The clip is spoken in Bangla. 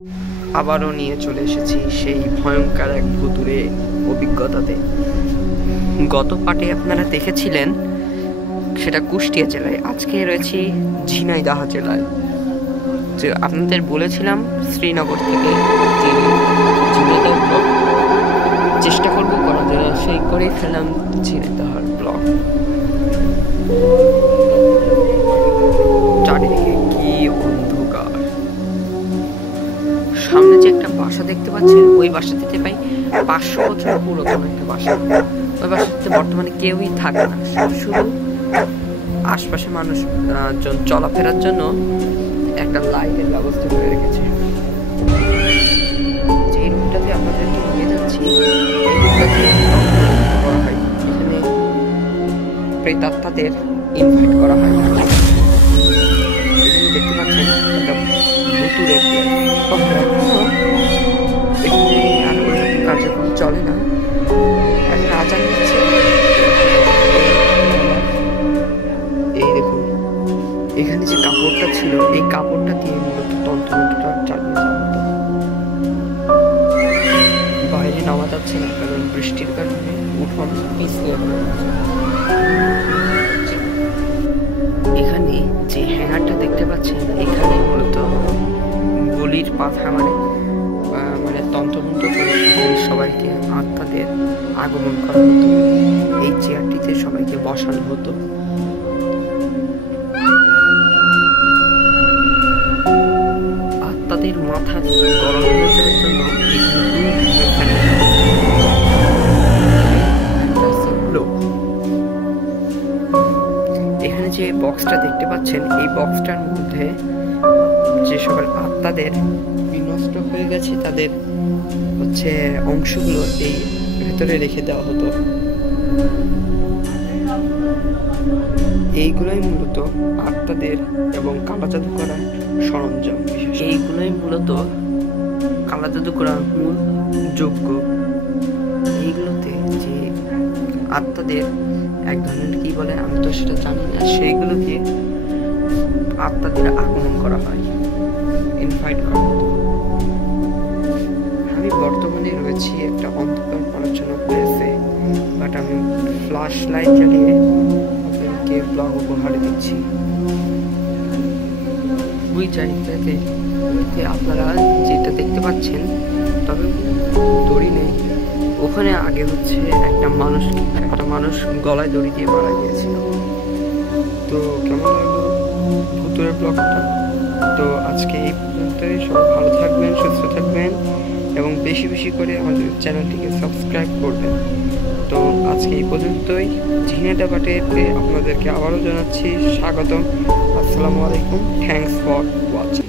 আবারও নিয়ে চলে এসেছি সেই ভয়ঙ্কর এক ভুতুড়ে অভিজ্ঞতাতে। গত পার্টে আপনারা দেখেছিলেন সেটা কুষ্টিয়া জেলায়, আজকে রয়েছি ঝিনাইদহ জেলায়। যে আপনাদের বলেছিলাম শ্রীনগর থেকে ঝিনাইদহ ব্লগ চেষ্টা করব করার জন্য, সেই করেই ফেললাম ঝিনাইদহর ব্লগ। চারিদিকে কি অন্ধকার। সামনে যে একটা বাসা দেখতে পাচ্ছেন, ওই বাসা থেকে প্রায় 500 বছর পুরাতন একটা বাসা। ওই বাসাতে বর্তমানে কেউই থাকে না, শুধু আশপাশে মানুষজন চলাফেরার জন্য একটা লাইটের ব্যবস্থা করে রেখেছে। যে রুটটাতে আপনাদেরকে নিয়ে যাচ্ছি, এই রুটটাতে করা হয়, এখানে প্রেতাত্মাদের ইনভাইট করা হয়। দেখতে পাচ্ছেন একটা ভুতুড়ে এখানে আর কার্যক্রম চলে না, এখন আজান দিচ্ছে। এই দেখুন, এখানে যে কাপড়টা ছিল, এই কাপড়টা দিয়ে মূলত তন্ত্রমন্ত্রটা চালিয়ে যাওয়া হতো। বাইরে নামা যাচ্ছে না, কারণ বৃষ্টির কারণে উঠোন পিছলে। এখানে যে হ্যাঙ্গারটা দেখতে পাচ্ছেন, এখানে মূলত বলির পাথা মানে তন্ত্রমন্ত্র করে সবাইকে আত্মাদের আগমন করা হতো। এই চেয়ারটিতে সবাইকে বসানো হতো। আত্মাদের মাথা গরম হয়ে যাওয়ার জন্য এখানে যে বক্সটা দেখতে পাচ্ছেন, এই বক্সটার মধ্যে যে সকল আত্মাদের বিনষ্ট হয়ে গেছে তাদের অংশগুলো এই ভেতরে রেখে দেওয়া হতো। এইগুলোই মূলত আত্মাদের এবং কালা জাদু করার সরঞ্জাম। এইগুলোই মূলত কালা জাদু করার মূল যোগ্য। এইগুলোতে যে আত্মাদের এক ধরনের কি বলে আমি তো সেটা জানি না, সেইগুলো দিয়ে আত্মাদের আগমন করা হয়, ইনভাইট করা হতো। আমি বর্তমানে রয়েছি একটা অন্ধকার পড়াশোনা প্লেসে, বাট আমি ফ্ল্যাশ লাইট জ্বালিয়ে আপনাদেরকে ব্লগ উপহারে দিচ্ছি। ওই জায়গাতে আপনারা যেটা দেখতে পাচ্ছেন, তবে দড়ি নেই, ওখানে আগে একটা মানুষ গলায় দড়ি দিয়ে মারা গিয়েছিল। তো কেমন লাগলো ভুতুড়ের ব্লগটা? তো আজকে এই পর্যন্তই। সবাই ভালো থাকবেন, সুস্থ থাকবেন এবং বেশি বেশি করে আমাদের চ্যানেলটিকে সাবস্ক্রাইব করবেন। তো আজকে এই পর্যন্তই। ঝিনাইদহ পার্টিতে আপনাদেরকে আবারও জানাচ্ছি স্বাগতম। আসসালামু আলাইকুম, থ্যাংকস ফর ওয়াচিং।